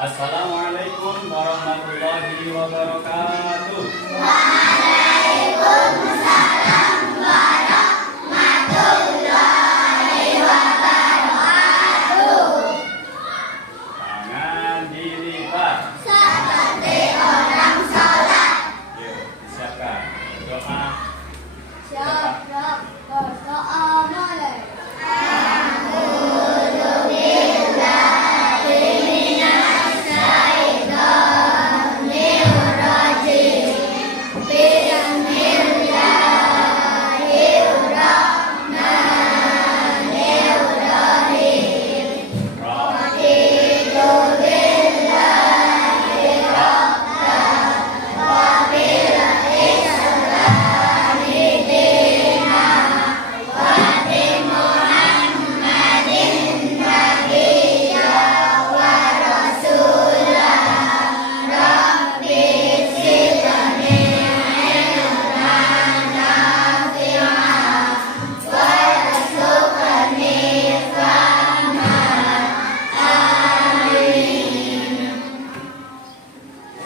Assalamualaikum warahmatullahi wabarakatuh. Waalaikumsalam warahmatullahi wabarakatuh. Tangan dilipat Seperti orang sholat. yuk disiapkan doa. Siap, berdoa mulai.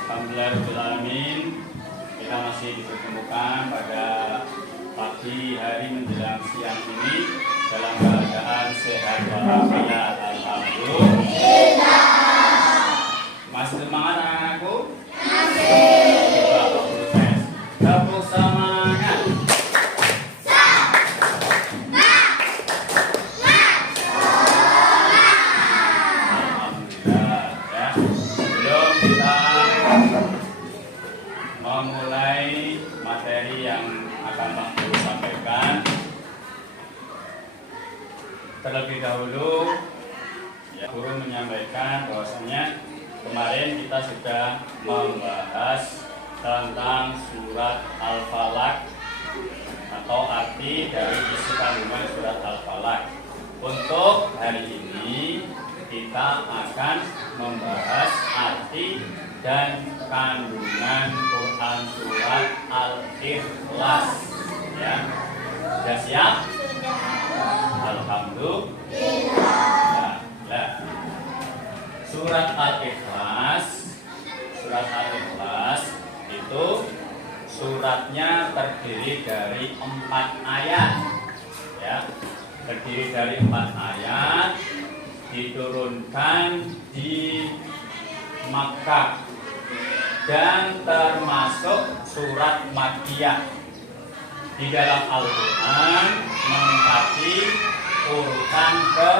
Alhamdulillahirrahmanirrahim. Kita masih dipertemukan pada pagi hari menjelang siang ini dalam keadaan sehat walafiat. Alhamdulillah. Masih semangat anak-anakku? Masih. Coba proses. Tepuk semangat. Alhamdulillah ya. Sebelum kita memulai materi yang akan Pak Guru sampaikan, terlebih dahulu ya, Guru menyampaikan bahwasanya kemarin kita sudah membahas tentang surat Al-Falaq atau arti dari isi kandungan surat Al-Falaq. Untuk hari ini kita akan membahas arti dan kandungan Quran surat Al-Ikhlas ya. Sudah siap? Alhamdulillah. Nah, surat Al-Ikhlas itu suratnya terdiri dari 4 ayat ya. Terdiri dari 4 ayat, diturunkan di Makkah dan termasuk surat Makkiyah. Di dalam Al-Quran menempati urutan ke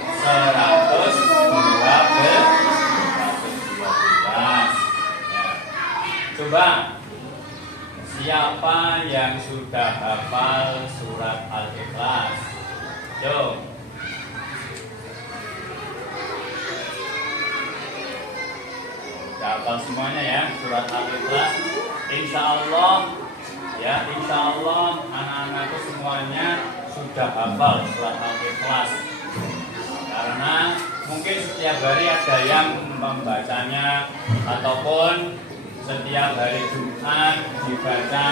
112. Ya. Coba siapa yang sudah hafal surat Al-Ikhlas? Yo. Hafal semuanya ya surat Al-Ikhlas. Insya Allah anak-anakku semuanya sudah hafal surat Al-Ikhlas. Karena mungkin setiap hari ada yang membacanya ataupun setiap hari Jumat dibaca.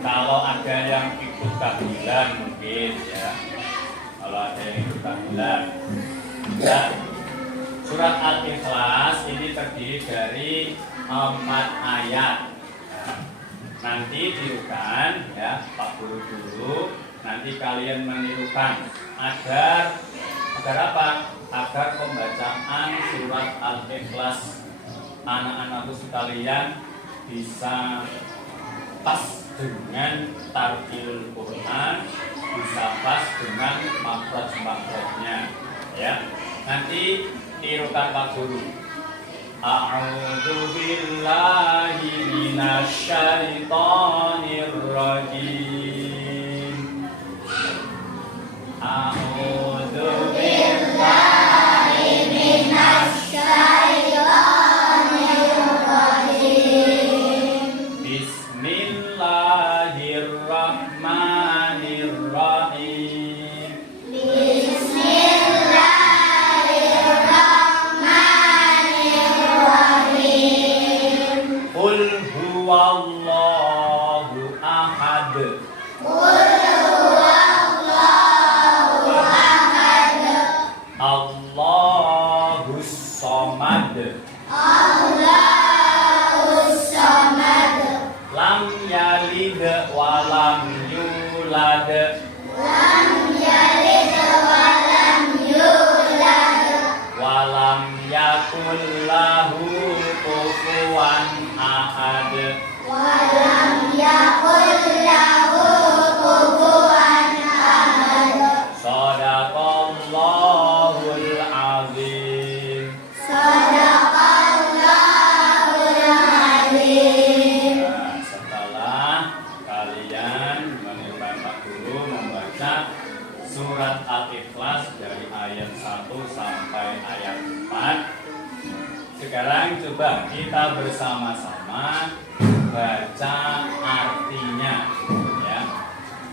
Kalau ada yang ikut tahlilan mungkin ya. Kalau ada yang ikut tahlilan. Ya. Surat Al-Ikhlas ini terdiri dari 4 ayat. Nanti tirukan ya Pak Guru dulu. Nanti kalian menirukan agar apa? Agar pembacaan surat Al-Ikhlas anak-anakku sekalian bisa pas dengan tartil Quran, bisa pas dengan makhraj-makhrajnya ya. Nanti tirukan Pak Guru. A'udzu billahi minasyaitonir rajim. A'udzu billahi Minasyaitonir rajim. Bismillahirrahmanirrahim. Bismillahirrahmanirrahim. Qul huwallahu ahad. Qul huwallahu ahad. Allahus somad. yakul lahu kufuwan ahad. Walam yakul lahu kufuwan ahad. Shadaqallahul azim. Shadaqallahul azim. Nah, setelah kalian mendengar Pak Guru membaca surat Al-Ikhlas dari ayat 1 sampai ayat 4, sekarang coba kita bersama-sama baca artinya, ya.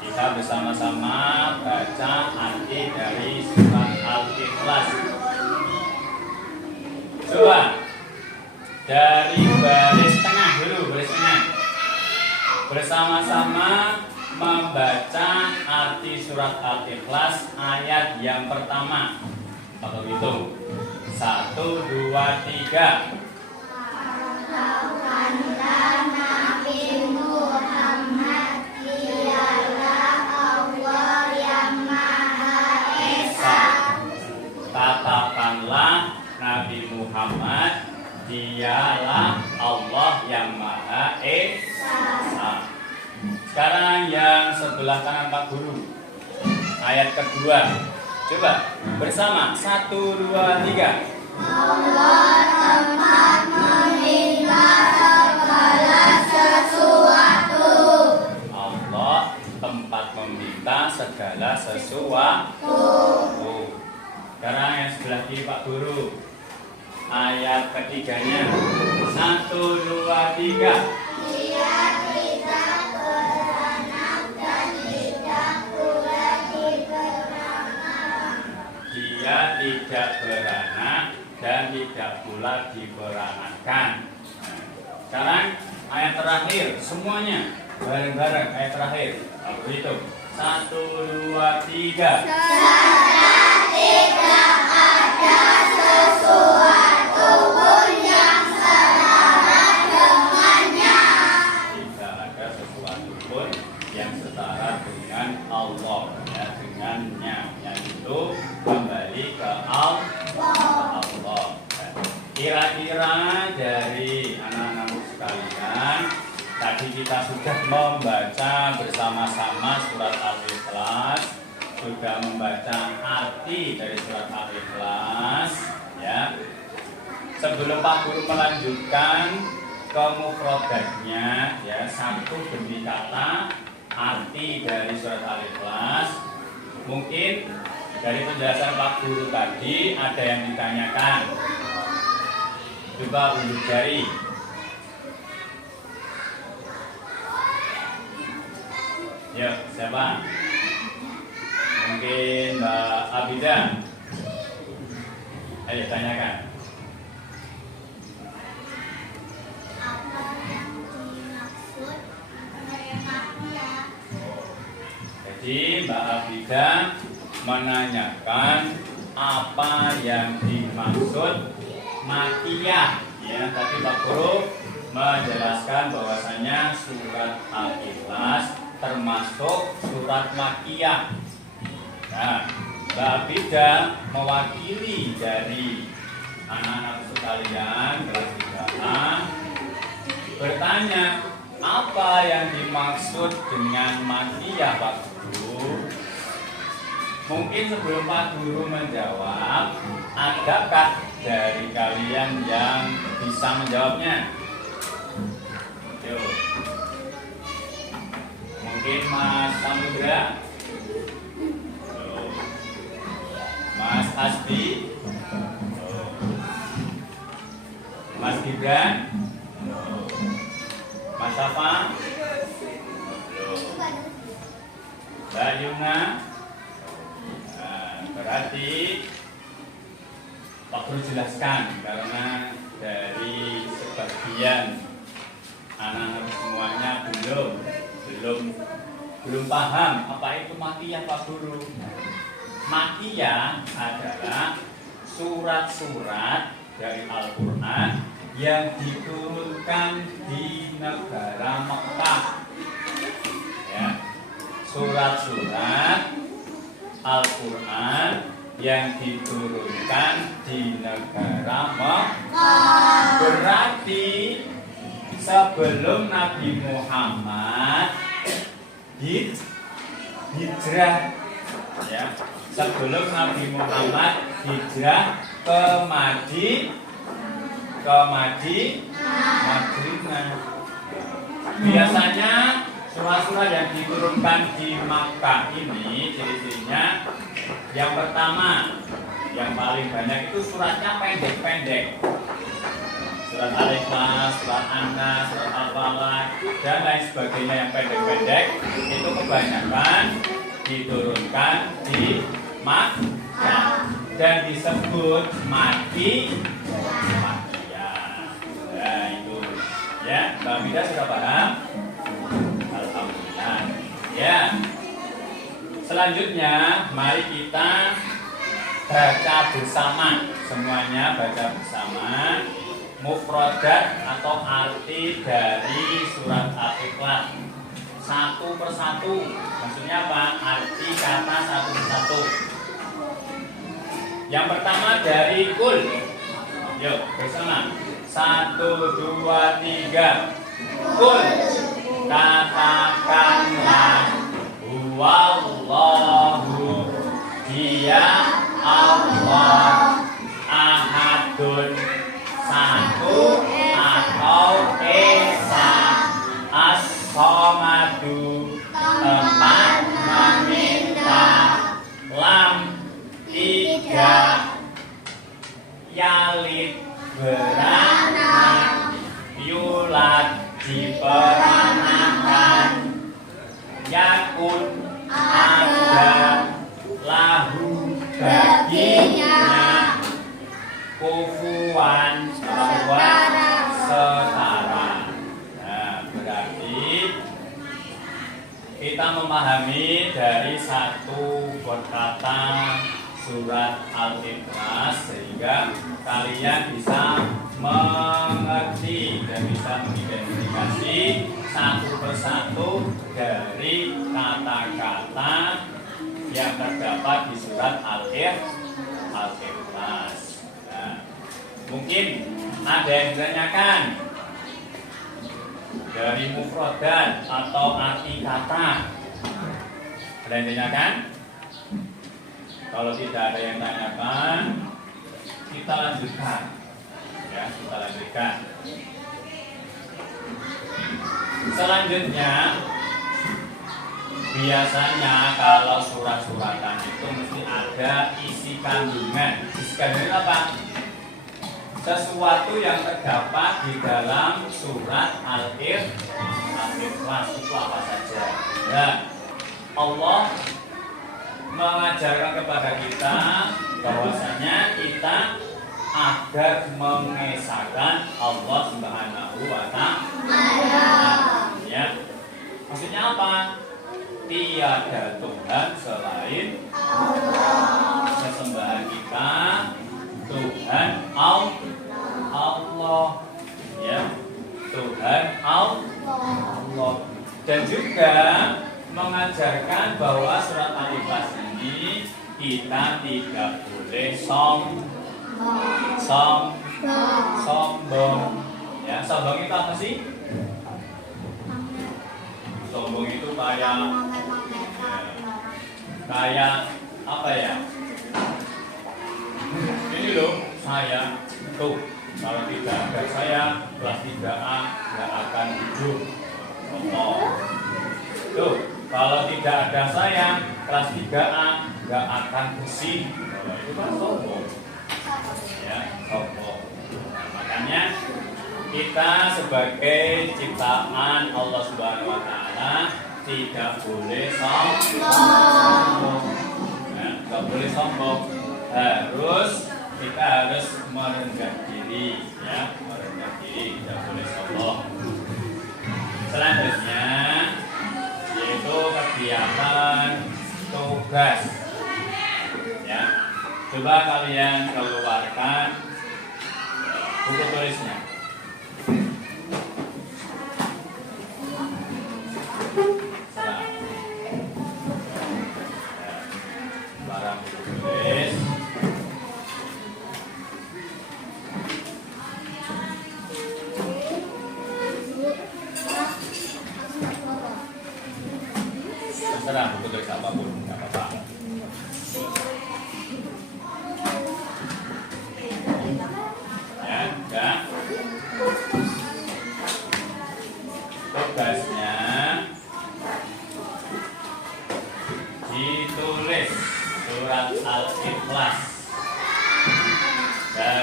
Kita bersama-sama baca arti dari surat Al-Ikhlas. Coba dari baris tengah dulu, baris tengah. Bersama-sama membaca arti surat Al-Ikhlas ayat yang pertama. Atau hitung 1, 2, 3. Harapanlah Nabi Muhammad dialah Allah yang Maha Esa. Katakanlah Nabi Muhammad dialah Allah yang Maha Esa. Sekarang yang sebelah kanan Pak Guru, ayat kedua. Coba bersama 1, 2, 3. Allah tempat meminta segala sesuatu. Allah tempat meminta segala sesuatu. Sekarang yang sebelah kiri Pak Guru, ayat ketiganya. 1, 2, 3. Dia tidak beranak dan tidak pula diberanakan. Dia tidak beranak dan tidak pula diberanakan. Sekarang ayat terakhir semuanya bareng-bareng, ayat terakhir. Aku hitung 1, 2, 3. Tidak ada sesuatu pun yang setara dengannya. Tidak ada sesuatu pun yang setara dengan Allah, ya, dengannya, yang itu kembali ke Allah. Kira-kira dari anak-anakku sekalian, tadi kita sudah membaca bersama-sama surat Al-Ikhlas, sudah membaca arti dari surat Al-Ikhlas, ya. Sebelum Pak Guru melanjutkan ke mufradatnya, ya, satu demi kata arti dari surat Al-Ikhlas. Mungkin dari penjelasan Pak Guru tadi ada yang ditanyakan. Coba unjuk jari. Yuk, siapa? Mungkin Mbak Abida. Ayo tanyakan. Apa yang dimaksud mereka? Jadi Mbak Abida menanyakan apa yang dimaksud makiyah. Ya, tadi Pak Guru menjelaskan bahwasanya surat Al-Ikhlas termasuk surat makiyah. Nah, Mbak Abida mewakili dari anak-anak sekalian kelas 3A bertanya, apa yang dimaksud dengan makiyah Pak Guru? Mungkin sebelum Pak Guru menjawab, adakah dari kalian yang bisa menjawabnya? Yuk. Mungkin Mas Samudra, Mas Hasbi, Mas Gibran, Mas Safa, Mbak Yuna. Berarti Pak Guru jelaskan karena dari sebagian anak-anak semuanya belum paham apa itu makiyah Pak Guru. Makiyah adalah surat-surat dari Al-Quran yang diturunkan di negara Mekah. Ya, surat-surat Al-Quran yang diturunkan di di negara Mekah. Berarti sebelum Nabi Muhammad hijrah, ya, sebelum Nabi Muhammad hijrah ke Madinah. Biasanya surah-surah yang diturunkan di Makkah ini ciri-cirinya yang pertama, yang paling banyak itu suratnya pendek-pendek. Surat Al-Ikhlas, surat An-Nas, surat Al-Falaq, dan lain sebagainya yang pendek-pendek itu kebanyakan diturunkan di Makkah dan disebut Makkiyah. Nah itu, ya, Mbak Mida sudah paham? Alhamdulillah. Ya. Selanjutnya, mari kita baca bersama, semuanya baca bersama mufradat atau arti dari surat Al-Ikhlas satu persatu. Maksudnya apa? Arti kata satu persatu. Yang pertama dari kul. Yuk bersama. 1, 2, 3. Kul. Katakanlah huwallahu, dia Allah, ahadun, satu atau esa, as-somadu, tempat meminta, lam, tiga, yalid, beranak, yulad, diperanakan, yakun, ada, lahu, baginya, kufuan, setara. Nah, berarti kita memahami dari satu kata surat Al-Ikhlas sehingga kalian bisa mengerti dan bisa mengidentifikasi satu persatu dari kata-kata yang terdapat di surat Al-Ikhlas. Nah, mungkin ada yang ditanyakan dari mufradat atau arti kata. Ada yang ditanyakan? Kalau tidak ada yang tanyakan, kita lanjutkan. Ya, kita lanjutkan. Selanjutnya, biasanya kalau surat-suratan itu mesti ada isi kandungan. Isi kandungan apa? Sesuatu yang terdapat di dalam surat Al-Ikhlas itu apa saja. Dan Allah mengajarkan kepada kita bahwasanya kita agar mengesahkan Allah Subhanahu wa Ta'ala. Ya. Maksudnya apa? Tiada Tuhan selain Allah. Sesembahan kita Tuhan Allah. Ya. Tuhan Allah. Dan juga mengajarkan bahwa surat Al-Ikhlas ini kita tidak boleh sombong. Ya, sombong itu apa sih? Sombong itu kayak apa ya? Ini loh, saya tuh kalau tidak ada saya kelas 3A nggak akan hidup. Contoh. Tuh, kalau tidak ada saya kelas 3A nggak akan bersih. Itu kan sombong. Ya, sombong. Nah, makanya kita sebagai ciptaan Allah Subhanahu wa Ta'ala tidak boleh sombong. Ya, tidak boleh sombong. Kita harus merendah diri, ya, merendah diri, tidak boleh sombong. Selanjutnya yaitu kegiatan tugas. Ya, coba kalian keluarkan buku tulisnya. Barang buku tulis.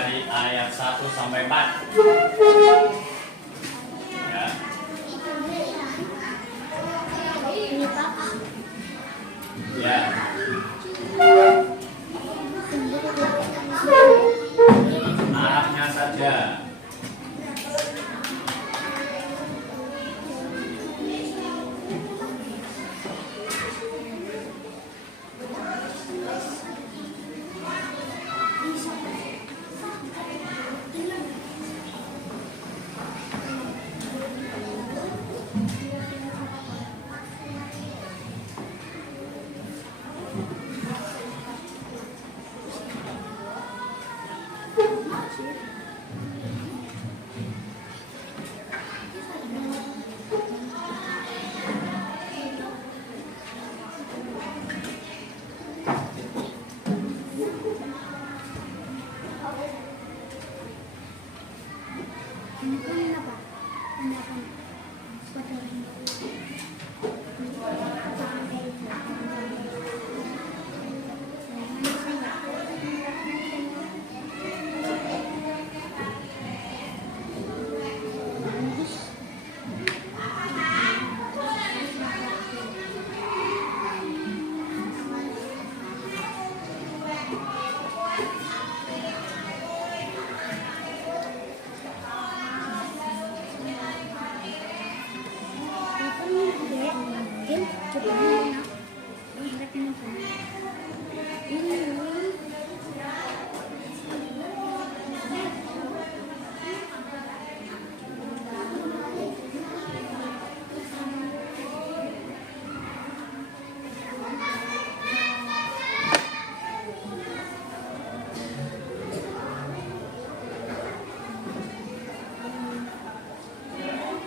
dari ayat 1 sampai 4. Ya. Ini Pak. Ya. Arabnya saja.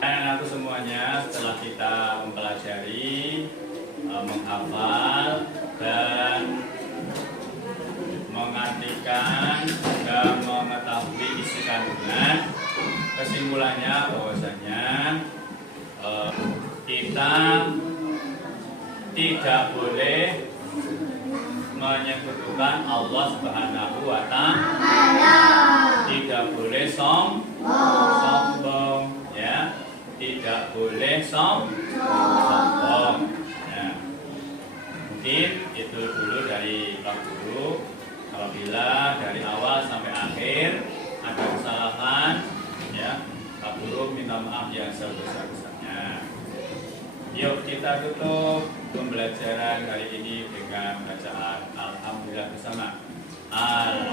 Anak-anakku semuanya, setelah kita mempelajari, menghafal dan mengartikan dan mengetahui isi kandungan, kesimpulannya bahwasanya kita tidak boleh menyekutukan Allah Subhanahu wa Ta'ala, tidak boleh sombong, ya, tidak boleh sombong. Ya. Mungkin itu dulu dari Pak Guru. Apabila dari awal sampai akhir ada kesalahan, ya, Pak Guru minta maaf yang sebesar-besarnya. Yuk kita tutup pembelajaran kali ini dengan bacaan Alhamdulillah bersama. Alhamdulillah.